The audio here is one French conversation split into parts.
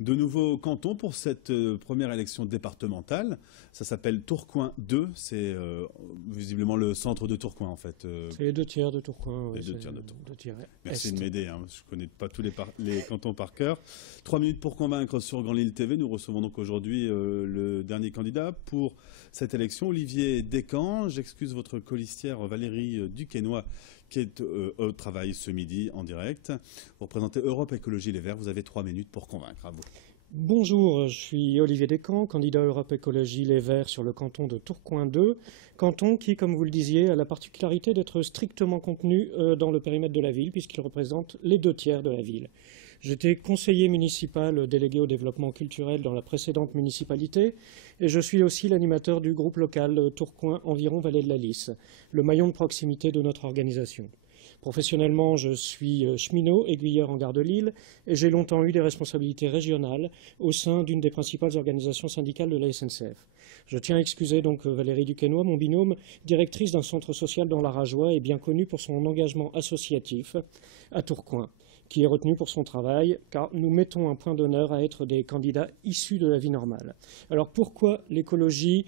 De nouveaux cantons pour cette première élection départementale. Ça s'appelle Tourcoing 2. C'est visiblement le centre de Tourcoing, en fait. C'est les 2 tiers de Tourcoing. Les Oui, 2 tiers de Tourcoing. 2 tiers Merci est. de m'aider. Hein. Je ne connais pas tous les cantons par cœur. 3 minutes pour convaincre sur Grand Lille TV. Nous recevons donc aujourd'hui le dernier candidat pour cette élection, Olivier Descamps. J'excuse votre colistière Valérie Duquesnoy, qui est au travail ce midi en direct. Vous représentez Europe Écologie Les Verts. Vous avez 3 minutes pour convaincre. À vous. Bonjour, je suis Olivier Descamps, candidat Europe Écologie Les Verts sur le canton de Tourcoing 2, canton qui, comme vous le disiez, a la particularité d'être strictement contenu dans le périmètre de la ville, puisqu'il représente les 2 tiers de la ville. J'étais conseiller municipal délégué au développement culturel dans la précédente municipalité, et je suis aussi l'animateur du groupe local Tourcoing Environ Vallée de la Lys, le maillon de proximité de notre organisation. Professionnellement, je suis cheminot, aiguilleur en gare de Lille, et j'ai longtemps eu des responsabilités régionales au sein d'une des principales organisations syndicales de la SNCF. Je tiens à excuser donc Valérie Duquesnoy, mon binôme, directrice d'un centre social dans l'Arajois et bien connue pour son engagement associatif à Tourcoing, qui est retenue pour son travail, car nous mettons un point d'honneur à être des candidats issus de la vie normale. Alors pourquoi l'écologie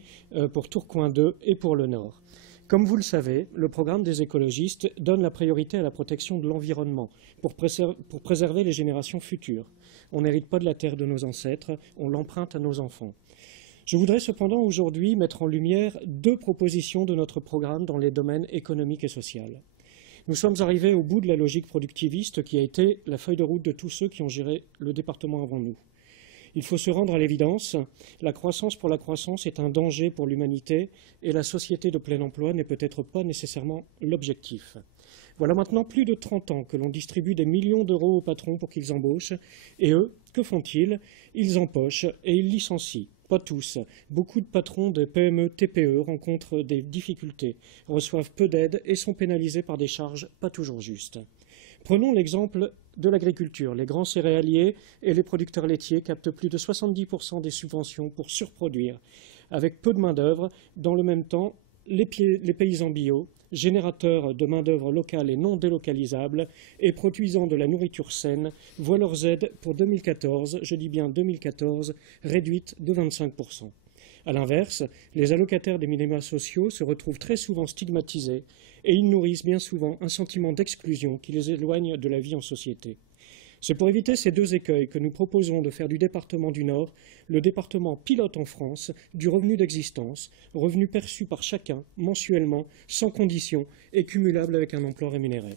pour Tourcoing 2 et pour le Nord ? Comme vous le savez, le programme des écologistes donne la priorité à la protection de l'environnement pour préserver les générations futures. On n'hérite pas de la terre de nos ancêtres, on l'emprunte à nos enfants. Je voudrais cependant aujourd'hui mettre en lumière 2 propositions de notre programme dans les domaines économiques et sociaux. Nous sommes arrivés au bout de la logique productiviste qui a été la feuille de route de tous ceux qui ont géré le département avant nous. Il faut se rendre à l'évidence, la croissance pour la croissance est un danger pour l'humanité et la société de plein emploi n'est peut-être pas nécessairement l'objectif. Voilà maintenant plus de 30 ans que l'on distribue des millions d'euros aux patrons pour qu'ils embauchent, et eux, que font-ils? Ils empochent et ils licencient. Pas tous. Beaucoup de patrons de PME, TPE rencontrent des difficultés, reçoivent peu d'aide et sont pénalisés par des charges pas toujours justes. Prenons l'exemple de l'agriculture. Les grands céréaliers et les producteurs laitiers captent plus de 70% des subventions pour surproduire. Avec peu de main-d'œuvre, dans le même temps, les paysans bio, générateurs de main-d'œuvre locale et non délocalisable et produisant de la nourriture saine, voient leurs aides pour 2014, je dis bien 2014, réduites de 25%. A l'inverse, les allocataires des minima sociaux se retrouvent très souvent stigmatisés et ils nourrissent bien souvent un sentiment d'exclusion qui les éloigne de la vie en société. C'est pour éviter ces 2 écueils que nous proposons de faire du département du Nord le département pilote en France du revenu d'existence, revenu perçu par chacun mensuellement, sans condition et cumulable avec un emploi rémunéré.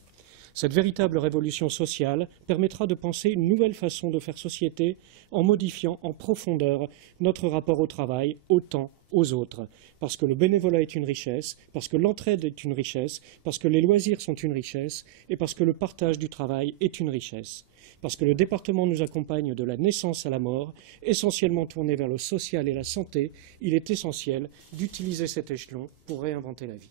Cette véritable révolution sociale permettra de penser une nouvelle façon de faire société en modifiant en profondeur notre rapport au travail, au temps, aux autres. Parce que le bénévolat est une richesse, parce que l'entraide est une richesse, parce que les loisirs sont une richesse et parce que le partage du travail est une richesse. Parce que le département nous accompagne de la naissance à la mort, essentiellement tourné vers le social et la santé, il est essentiel d'utiliser cet échelon pour réinventer la vie.